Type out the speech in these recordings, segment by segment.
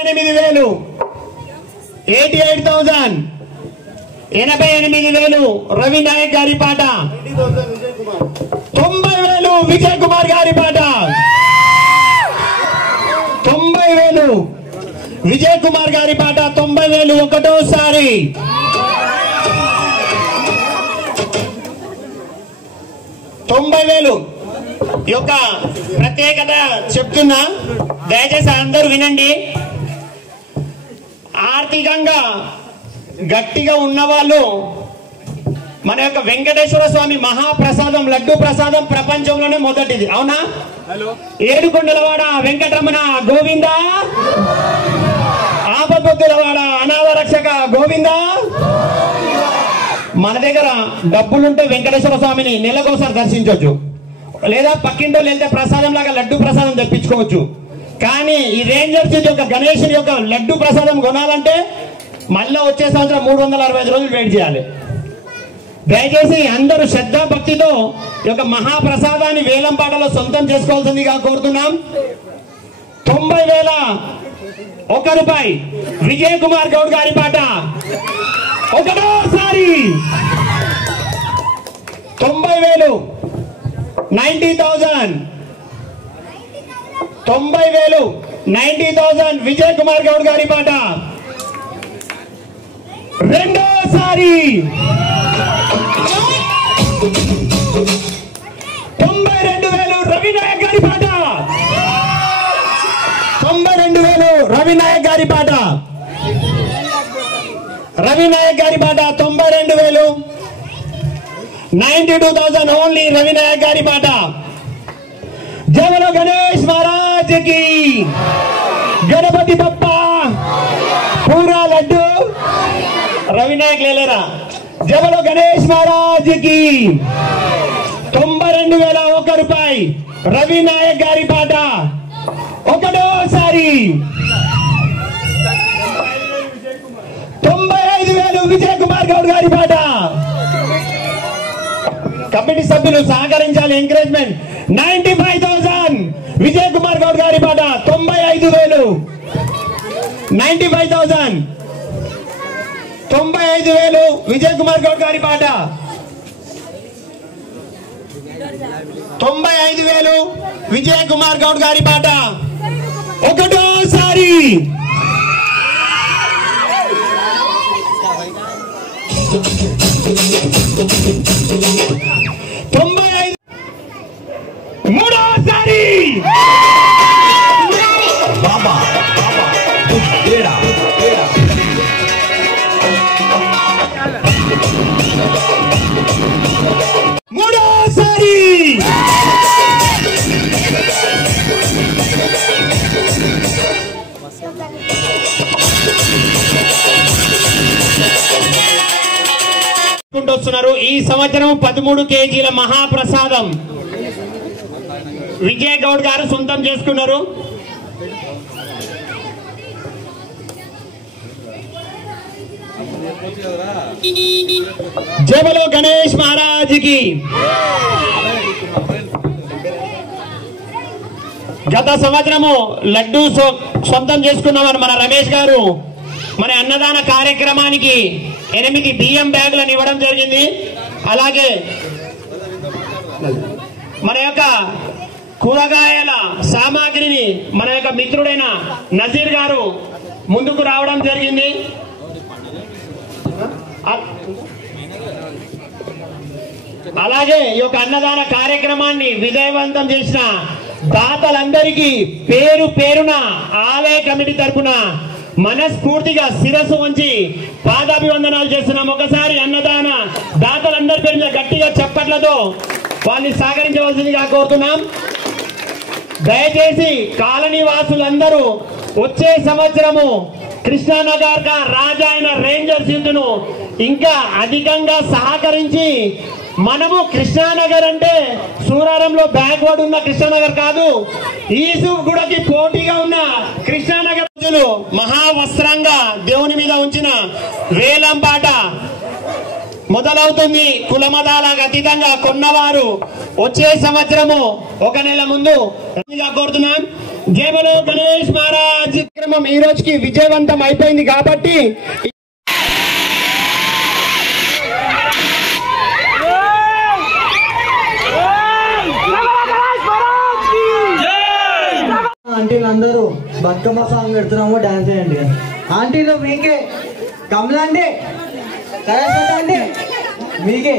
88,000 88,000 88,000 రవి నాయక్ గారి పాట 90,000 విజయ్ కుమార్ గారి పాట 90,000 విజయ్ కుమార్ గారి పాట 90,000 ఒకటోసారి 90,000 యొక్క ప్రత్యేకత చెప్తున్నా, దయచేసి అందరూ వినండి. ఆర్థికంగా గట్టిగా ఉన్న వాళ్ళు మన యొక్క వెంకటేశ్వర స్వామి మహాప్రసాదం లడ్డు ప్రసాదం ప్రపంచంలోనే మొదటిది, అవునా? ఏడుకొండలవాడ వెంకటరమణ గోవింద, ఆపద్బుద్ధులవాడ అనాథ రక్షక గోవింద. మన దగ్గర డబ్బులుంటే వెంకటేశ్వర స్వామిని నెలకోసారి దర్శించవచ్చు, లేదా పక్కింటో వెళ్తే ప్రసాదం లాగా లడ్డు ప్రసాదం తెప్పించుకోవచ్చు. కానీ ఈ రేంజర్స్ యొక్క గణేశుని యొక్క లడ్డు ప్రసాదం కొనాలంటే మళ్ళీ వచ్చే సంవత్సరం 365 రోజులు వెయిట్ చేయాలి. దయచేసి అందరూ శ్రద్ధా భక్తితో ఈ యొక్క మహాప్రసాదాన్ని వేలం పాటలో సొంతం చేసుకోవాల్సిందిగా కోరుతున్నాం. 90,000 రూపాయి విజయ్ కుమార్ గౌడ్ గారి పాట ఒకటోసారి 90,000 90,000 90,000 90,000 విజయ్ కుమార్ గౌడ్ గారి పాట రెండోసారి 92,000 రవి నాయక్ గారి పాట 92,000 రవి నాయక్ గారి పాట రవి నాయక్ గారి పాట 92,000 92,000 ఓన్లీ రవి నాయక్ గారి పాట. జవలో గణేష్ మహారాజ్ కి గణపతి బప్ప పూరా లడ్డు రవి నాయక్ లేలేరా. జవలో గణేష్ మహారాజ్ కి 92,001 రూపాయి రవి నాయక్ గారి పాట ఒకటోసారి 95,000 విజయ్ కుమార్ గౌడ్ గారి పాట. కమిటీ సభ్యులు సహకరించాలి, ఎంకరేజ్మెంట్. 95,000 విజయ్ కుమార్ గౌడ్ గారి పాట 95,000 95,000 95,000 విజయ్ కుమార్ గౌడ్ గారి పాట 95,000 విజయ్ కుమార్ గౌడ్ గారి పాట ఒకటోసారి 95 మూడోసారి బాబా మూడోసారి వస్తున్నారు. ఈ సంవత్సరం 13 కేజీల మహాప్రసాదం విజయ్ గౌడ్ గారు సొంతం చేసుకున్నారు. జబలో గణేష్ మహారాజ్ కి గత సంవత్సరము లడ్డు సొంతం చేసుకున్నామని మన రమేష్ గారు మన అన్నదాన కార్యక్రమానికి 8 బియ్యం బ్యాగులను ఇవ్వడం జరిగింది. అలాగే మన యొక్క కూరగాయల సామాగ్రిని మన యొక్క మిత్రుడైన నజీర్ గారు ముందుకు రావడం జరిగింది. అలాగే ఈ యొక్క అన్నదాన కార్యక్రమాన్ని విజయవంతం చేసిన దాతలందరికీ పేరు పేరున ఆలయ కమిటీ తరఫున మనస్ఫూర్తిగా శిరస్సు వంచి పాదాభివందనాలు చేస్తున్నాం. ఒకసారి అన్నదాన దాతలందరి పేరు గట్టిగా చప్పట్లతో వాళ్ళని సహకరించవలసిందిగా కోరుతున్నాం. దయచేసి కాలనీ వాసులందరూ వచ్చే సంవత్సరము కృష్ణానగర్ రాజా అయిన రేంజర్ సింధును ఇంకా అధికంగా సహకరించి మనము కృష్ణానగర్ అంటే సూరారంలో బ్యాక్వర్డ్ ఉన్న కృష్ణానగర్ కాదు, ఈసూఫ్ గూడకి పోటీగా ఉన్న కృష్ణానగర్ మహావస్త్రంగా దేవుని మీద ఉంచిన వేలం పాట మొదలవుతుంది. కుల మతాలకు అతీతంగా కొన్నవారు వచ్చే సంవత్సరము 1 నెల ముందు కోరుతున్నాం. జై బలో గణేష్ మహారాజ్. కార్యక్రమం ఈ రోజుకి విజయవంతం అయిపోయింది కాబట్టి ఆంటీలు అందరూ బతుకమ్మ సాంగ్ పెడుతున్నాము, డాన్స్ చేయండి. ఆంటీలు మీకే, కమలండి అండి మీకే.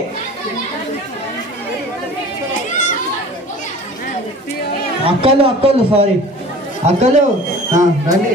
అక్కలు సారీ అక్కలు రండి.